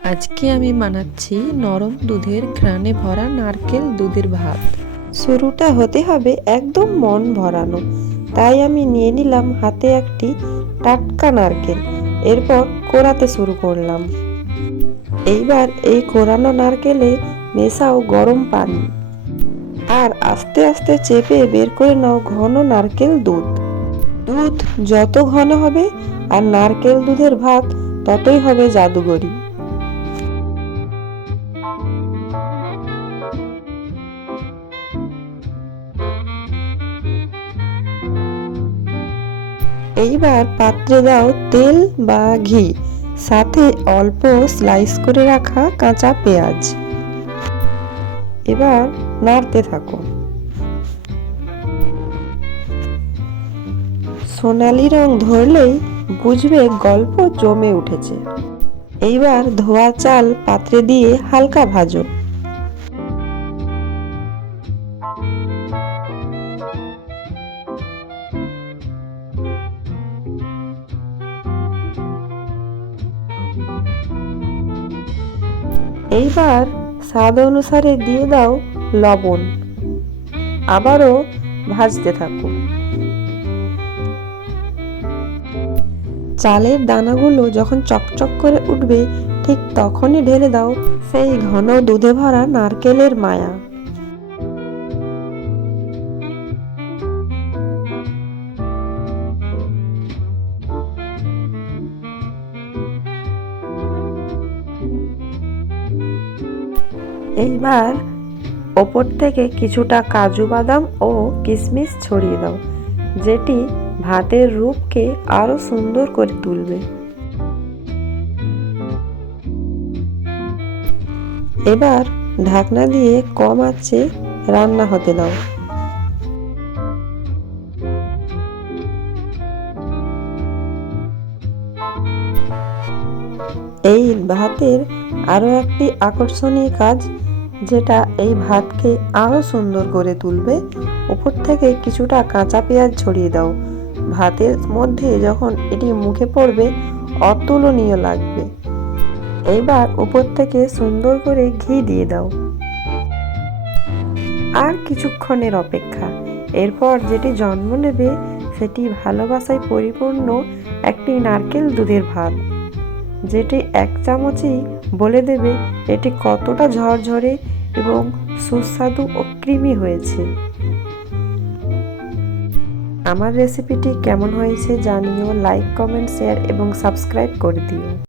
আজকে আমি বানাচ্ছি নরম দুধের ঘ্রাণে ভরা নারকেল দুধের ভাত। শুরুটা হতে হবে একদম মন ভরানো। তাই আমি নিয়ে নিলাম হাতে একটি টাটকা নারকেল। এরপর কোরাতে শুরু করলাম। এইবার এই কোরানো নারকেলে মেশাও গরম পানি আর আস্তে আস্তে চেপে বের করে নাও ঘন নারকেল দুধ। দুধ যত ঘন হবে আর নারকেল দুধের ভাত ততই হবে জাদুগরি। এইবার পাত্রে দাও তেল বা ঘি, সাথে অল্প স্লাইস করে রাখা কাঁচা পেঁয়াজ। এবার নাড়তে থাকো। সোনালি রং ধরলেই বুঝবে গল্প জমে উঠেছে। এইবার ধোয়া চাল পাত্রে দিয়ে হালকা ভাজো। এইবার স্বাদ অনুসারে দিয়ে দাও লবণ। আবারও ভাজতে থাকো। চালের দানাগুলো যখন চকচক করে উঠবে ঠিক তখনই ঢেলে দাও সেই ঘন দুধে ভরা নারকেলের মায়া। এইবার ওপর থেকে কিছুটা কাজু বাদাম ও কিশমিশ ছড়িয়ে দাও, যেটি ভাতের রূপকে আরো সুন্দর করে তুলবে। এবার ঢাকনা দিয়ে কম আঁচে রান্না হতে দাও। এই ভাতের আরো একটি আকর্ষণীয় কাজ, যেটা এই ভাতকে আরো সুন্দর করে তুলবে, উপর থেকে কিছুটা কাঁচা পেঁয়াজ ছড়িয়ে দাও। ভাতের মধ্যে যখন এটি মুখে পড়বে অতুলনীয় লাগবে। এইবার উপর থেকে সুন্দর করে ঘি দিয়ে দাও। আর কিছুক্ষণের অপেক্ষা। এরপর যেটি জন্ম নেবে সেটি ভালোবাসায় পরিপূর্ণ একটি নারকেল দুধের ভাত, যেটি এক চামচই বলে দেবে এটি কতটা ঝরঝরে এবং সুস্বাদু ও ক্রিমি হয়েছে। আমার রেসিপিটি কেমন হয়েছে জানিও। লাইক, কমেন্ট, শেয়ার এবং সাবস্ক্রাইব করে দিও।